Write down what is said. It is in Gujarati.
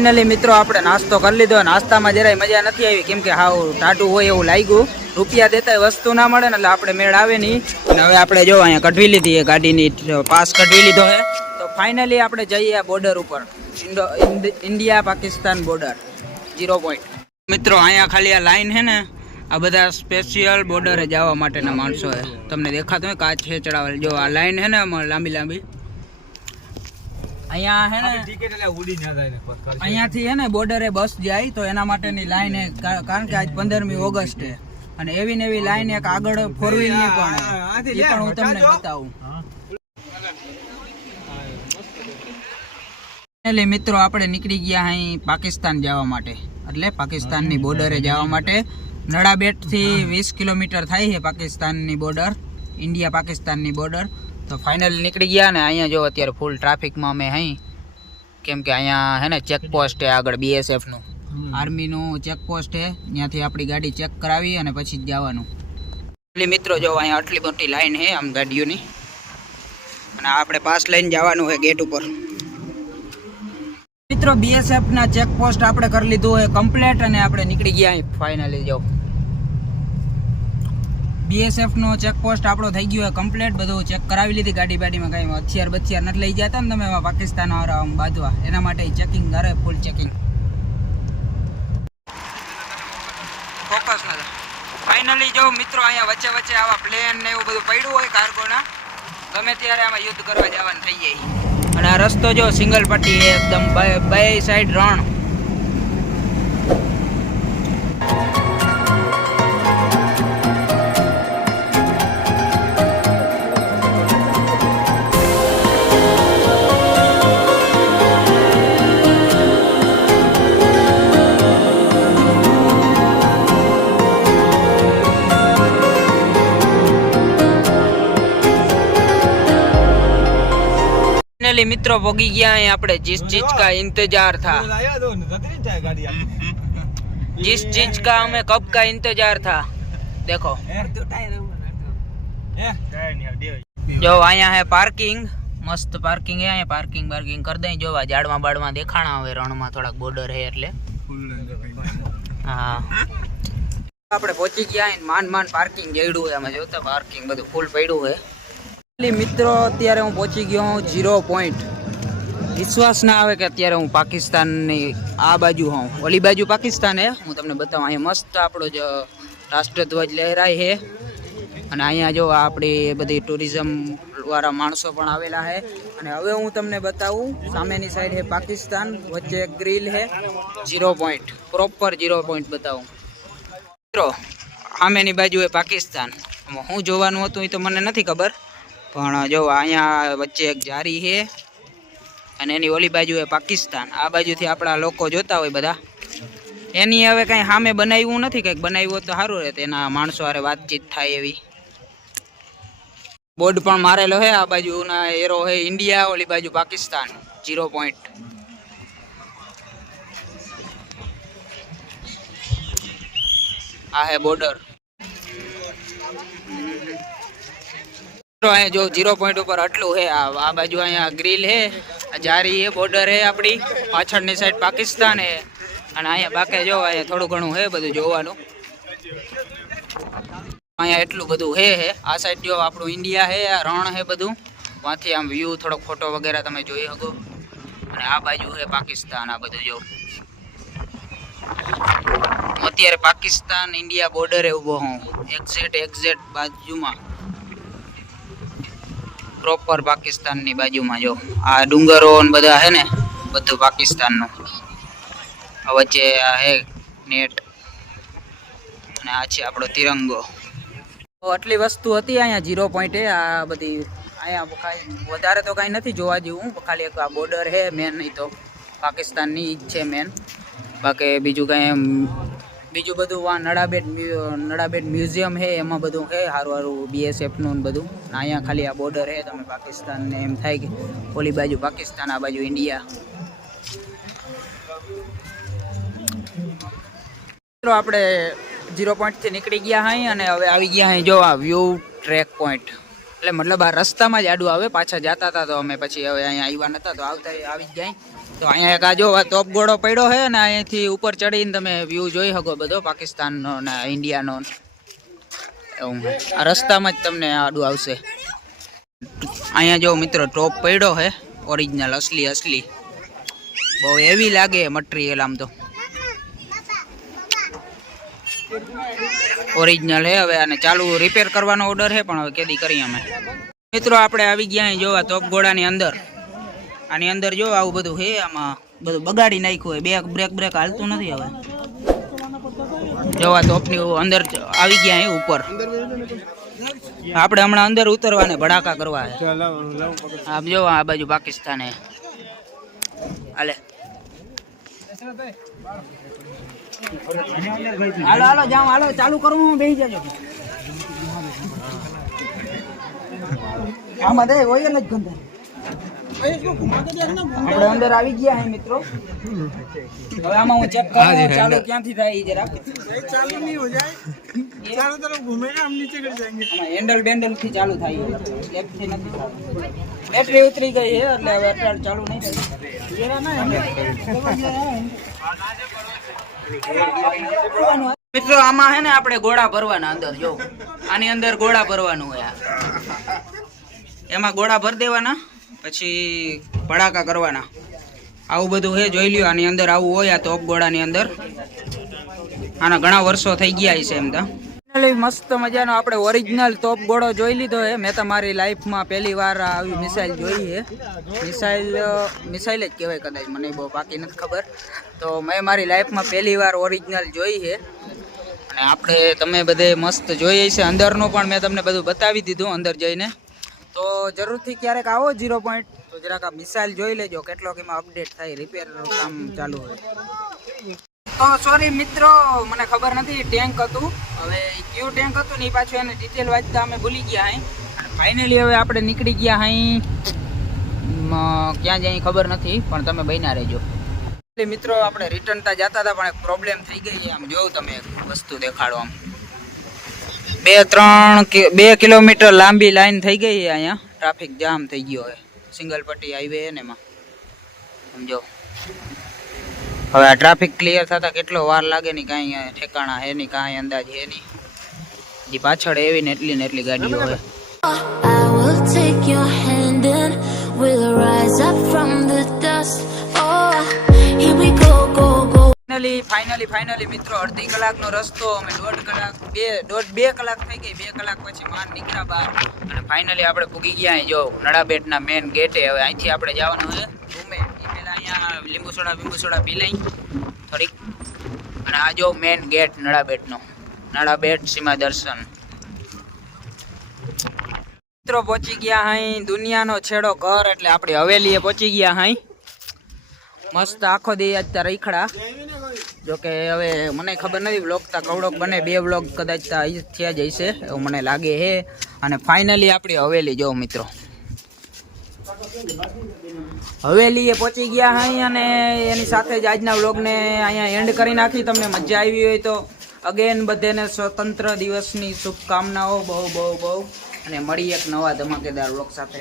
ફાઇનલી મિત્રો આપણે નાસ્તો કરી લીધો. નાસ્તામાં જરાય મજા નથી આવી, કેમ કે હાવ ટાટું હોય એવું લાગ્યું. રૂપિયા દેતા વસ્તુ ના મળે ને એટલે આપણે મેળ આવે નહીં. અને હવે આપણે જો અહીંયા કઢવી લીધી એ ગાડીની પાસ કઢવી લીધો છે. તો ફાઇનલી આપણે જઈએ બોર્ડર ઉપર, ઇન્ડિયા પાકિસ્તાન બોર્ડર 0 પોઈન્ટ. મિત્રો અહીંયા ખાલી આ લાઈન છે ને, આ બધા સ્પેશિયલ બોર્ડરે જવા માટેના માણસો છે. તમને દેખાતો હોય કાચ છે ચડાવેલ. જો આ લાઈન છે ને લાંબી લાંબી, અહીંયા હે ને અહીંયાથી હે ને બોર્ડરે બસ જાય તો એના માટેની લાઈન હે. કારણ કે આજ 15મી ઓગસ્ટ છે અને એવી ને એવી લાઈન એક આગળ 4 વ્હીલ ની પણ એ પણ હું તમને બતાવું. એટલે મિત્રો આપણે નીકળી ગયા અહીં પાકિસ્તાન જવા માટે, એટલે પાકિસ્તાનની બોર્ડરે જવા માટે. નડાબેટ થી 20 કિલોમીટર થાય છે પાકિસ્તાનની બોર્ડર, ઇન્ડિયા પાકિસ્તાનની બોર્ડર. તો ફાઇનલી નીકળી ગયા ને અહીંયા જો અત્યારે ફૂલ ટ્રાફિકમાં અમે અહીં, કેમ કે અહીંયા હે ને ચેકપોસ્ટ છે આગળ, BSFનું આર્મીનું ચેકપોસ્ટ છે. ત્યાંથી આપણી ગાડી ચેક કરાવી અને પછી જ જવાનું. એટલે મિત્રો જો અહીંયા આટલી મોટી લાઈન છે આમ ગાડીઓની, અને આપણે પાસ લઈને જવાનું છે ગેટ ઉપર. મિત્રો BSFના ચેકપોસ્ટ આપણે કરી લીધું હોય કમ્પ્લીટ અને આપણે નીકળી ગયા અહીં ફાઇનલી. જો BSFનો ચેકપોસ્ટ આપણો થઈ ગયો હોય કમ્પ્લીટ, બધું ચેક કરાવી લીધી. ગાડી બાડીમાં કાંઈ હથિયાર નથી લઈ જતા ને તમે એમાં પાકિસ્તાન વાળા બાંધવા, એના માટે ચેકિંગ કરે, ફૂલ ચેકિંગ. ફોકસ ના ફાઇનલી જો મિત્રો અહીંયા વચ્ચે વચ્ચે આવા પ્લેન ને એવું બધું પડ્યું હોય કાર્ગોના, ગમે ત્યારે આમાં યુદ્ધ કરવા જવાનું થઈ જાય. અને આ રસ્તો જો સિંગલ પટ્ટી એકદમ, બે સાઈડ રણ. મિત્રો પહોંચી ગયા અહીં આપણે. जिस चीज का इंतजार था, जिस चीज का हमें कब का इंतजार था, देखो जो અહીંયા હે પાર્કિંગ, મસ્ત પાર્કિંગ હે. અહીંયા પાર્કિંગ કરી દઈ. જોવા ઝાડમાં બાડમાં દેખાણા હવે, રણમાં થોડાક બોર્ડર હે એટલે. હા આપણે પહોંચી ગયા માંડ પાર્કિંગ જઈડું હોય. અમે જોતા પાર્કિંગ બધું ફૂલ પડ્યું હોય. મિત્રો અત્યારે હું પહોંચી ગયો હું 0 પોઈન્ટ. વિશ્વાસ ના આવે કે અત્યારે હું પાકિસ્તાનની આ બાજુ હોઉં, ઓલી બાજુ પાકિસ્તાન હે. હું તમને બતાવું. અહીંયા મસ્ત આપણો જ રાષ્ટ્રધ્વજ લહેરાય છે. અને અહીંયા જો આપણી બધી ટુરિઝમ વાળા માણસો પણ આવેલા છે. અને હવે હું તમને બતાવું, સામેની સાઈડ છે પાકિસ્તાન, વચ્ચે એક ગ્રીલ છે. 0 પોઈન્ટ, પ્રોપર 0 પોઈન્ટ બતાવું મિત્રો. સામેની બાજુ છે પાકિસ્તાન. હું જોવાનું હતું એ તો મને નથી ખબર, પણ જો અહીંયા વચ્ચે એક જારી છે અને એની ઓલી બાજુ છે પાકિસ્તાન. આ બાજુથી આપણા લોકો જોતા હોય બધા. એની હવે કંઈ સામે બનાવ્યું નથી, કંઈક બનાવ્યું હોત તો સારું રહે, એના માણસો હારે વાતચીત થાય એવી. બોર્ડ પણ મારેલો છે. આ બાજુના એરો છે ઇન્ડિયા, ઓલી બાજુ પાકિસ્તાન. 0 પોઈન્ટ. આ હે બોર્ડર. જો 0 પોઈન્ટ ઉપર આટલું છે. આ બાજુ અહીંયા ગ્રીલ છે, જારી છે, બોર્ડર છે આપણી. પાછળની સાઈડ પાકિસ્તાન છે. અને અહીંયા બાકી જો અહીંયા થોડું ઘણું છે બધું જોવાનું. અહીંયા એટલું બધું છે. આ સાઈડ જો આપણું ઇન્ડિયા છે, આ રણ છે બધું. ત્યાંથી આમ વ્યૂ થોડોક ફોટો વગેરે તમે જોઈ શકો. અને આ બાજુ છે પાકિસ્તાન. આ બધું જો હું અત્યારે પાકિસ્તાન ઇન્ડિયા બોર્ડરે ઊભો હું, એક્ઝેક્ટ બાજુમાં, પ્રોપર પાકિસ્તાનની બાજુમાં. જો આ ડુંગરો ને બધા હે ને, બધું પાકિસ્તાનનું. વચ્ચે આ હે નેટ અને આ છે આપણો તિરંગો. તો આટલી વસ્તુ હતી અહીંયા 0 પોઈન્ટે. આ બધી અહીંયા કાંઈ વધારે તો કાંઈ નથી જોવા જેવું, ખાલી એક આ બોર્ડર છે મેન. નહીં તો પાકિસ્તાનની જ છે મેન. બાકી બીજું કાંઈ બીજું બધું આ નડાબેટ મ્યુઝિયમ છે, એમાં બધું છે સારું BSFનું ને બધું. અહીંયા ખાલી આ બોર્ડર છે. તમે પાકિસ્તાનને એમ થાય કે ઓલી બાજુ પાકિસ્તાન, આ બાજુ ઇન્ડિયા. મિત્રો આપણે 0 પોઈન્ટથી નીકળી ગયા અહીં અને હવે આવી ગયા અહીં જો આ વ્યૂ ટ્રેક પોઈન્ટ. એટલે મતલબ આ રસ્તામાં જ આડું આવે. પાછા જતા હતા તો અમે પછી હવે અહીંયા આવ્યા નહોતા તો આવી જ જાય. તો અહીંયા એક આ જો તોપ ગોળો પડ્યો છે ને અહીંયાથી ઉપર ચડીને તમે વ્યૂ જોઈ શકો બધો પાકિસ્તાનનો ને ઇન્ડિયાનો એવું આ રસ્તામાં જ તમને આડું આવશે. અહીંયા જો મિત્રો ટોપ પડ્યો છે ઓરિજિનલ અસલી બહુ એવી લાગે મટીરિયલ આમ તો ઓરિજિનલ હે. હવે આને ચાલુ રિપેર કરવાનો ઓર્ડર છે પણ હવે કેદી કરી અમે મિત્રો આપણે આવી ગયા જોવા તોપ ગોળાની અંદર. આની અંદર જો આવું બધું છે આમાં બધું બગાડી નાખ્યું હોય બ્રેક હાલતું નથી. હવે જોવા તોપની અંદર આવી ગયા હે ઉપર. આપણે હમણાં અંદર ઉતરવાને ભડાકા કરવા છે. આપ જો આ બાજુ પાકિસ્તાન હે હાલે. હાલો જાઓ હાલો ચાલુ કરું હું બેસી જાજો. આમાં દે હોય ને ગંદા આપણે અંદર આવી ગયા હે મિત્રો. હવે આમાં હું ચેક કરું ચાલુ ક્યાંથી થાય એ જરા. ચાલુ નહીં હો જાય ચારો તરફ ઘૂમેगा हम नीचे गिर जाएंगे. હેન્ડલ બેન્ડલ થી ચાલુ થાય એક થી નથી થતું. બેટરી ઉતરી ગઈ છે એટલે હવે અત્યારે ચાલુ નહીં થાય. મિત્રો આમાં હે ને આપણે ગોળા ભરવાના અંદર જો આની અંદર ગોળા ભરવાનું હોય. એમાં ગોળા ભરી દેવાના પછી ભડાકા કરવાના. આવું બધું હે જોઈ લ્યો. આની અંદર આવું હોય આ તોપ ગોળાની અંદર. આના ઘણા વર્ષો થઈ ગયા છે એમ તો. મસ્ત મજાનો આપણે ઓરિજિનલ તોપ ગોળો જોઈ લીધો હે. મેં તમારી લાઈફમાં પહેલી વાર આવી મિસાઇલ જોઈ છે. મિસાઇલ જ કહેવાય કદાચ, મને બહુ પાકી નથી ખબર. તો મેં મારી લાઈફમાં પહેલી વાર ઓરિજિનલ જોઈ છે. અને આપણે તમે બધે મસ્ત જોઈએ છે. અંદરનું પણ મેં તમને બધું બતાવી દીધું અંદર જઈને. તો જરૂરથી ક્યારેક આવો 0 પોઈન્ટ તો જરાક આ મિસાઇલ જોઈ લેજો કેટલોક એમાં અપડેટ થાય. રિપેર કામ ચાલુ હોય. તો સોરી મિત્રો મને ખબર નથી ટેન્ક હતું. હવે કયું ટેન્ક હતું ને એ પાછું એને ડિટેલ વાંચતા અમે ભૂલી ગયા અહીં. અને ફાઇનલી હવે આપણે નીકળી ગયા અહીં. ક્યાં જાય ખબર નથી પણ તમે બન્યા રહેજો. મિત્રો આપણે રિટર્નતા જતા હતા પણ એક પ્રોબ્લેમ થઈ ગઈ. આમ જોઉં તમે એક વસ્તુ દેખાડો. આમ 2 કિલોમીટર લાંબી લાઈન થઈ ગઈ છે અહીંયા. ટ્રાફિક જામ થઈ ગયો હોય. સિંગલ પટ્ટી હાઈવે છે ને એમાં સમજો. હવે આ ટ્રાફિક ક્લિયર થતા કેટલો વાર લાગે ને કાંઈ ઠેકાણા હે નહીં, કાંઈ અંદાજ હે નહીં. હજી પાછળ એવી ને એટલી ગાડીઓ હોય. ફાઇનલી મિત્રો અડધી કલાકનો રસ્તો અમે 1.5 કલાક 2 કલાક થઈ ગઈ. 2 કલાક પછી માન નીકળ્યા બહાર. અને ફાઇનલી આપણે પૂગી ગયા જો નડાબેટના મેન ગેટે. હવે અહીંથી આપણે જવાનું છે રૂમે. અહીંયા લીંબુ સોડા પી લઈ થોડીક. અને આ જો મેન ગેટ નડાબેટનો. નડાબેટ સીમા દર્શન. મિત્રો પહોંચી ગયા અહીં દુનિયાનો છેડો ઘર એટલે આપણી હવેલીએ પહોંચી ગયા અહીં. મસ્ત આખો દી અત્યારે રખડા. જોકે હવે મને ખબર નથી વ્લોગ તા કવડોક બને 2 વ્લોગ કદાચ થયા જ હશે એવું મને લાગે છે. અને ફાઇનલી આપણી હવેલી જો મિત્રો હવેલીએ પહોંચી ગયા અહીં. અને એની સાથે જ આજના વ્લોગને અહીંયા એન્ડ કરી નાખી. તમને મજા આવી હોય તો અગેન બધાને સ્વતંત્ર દિવસની શુભકામનાઓ બહુ. અને મળી એક નવા ધમાકેદાર વ્લોગ સાથે.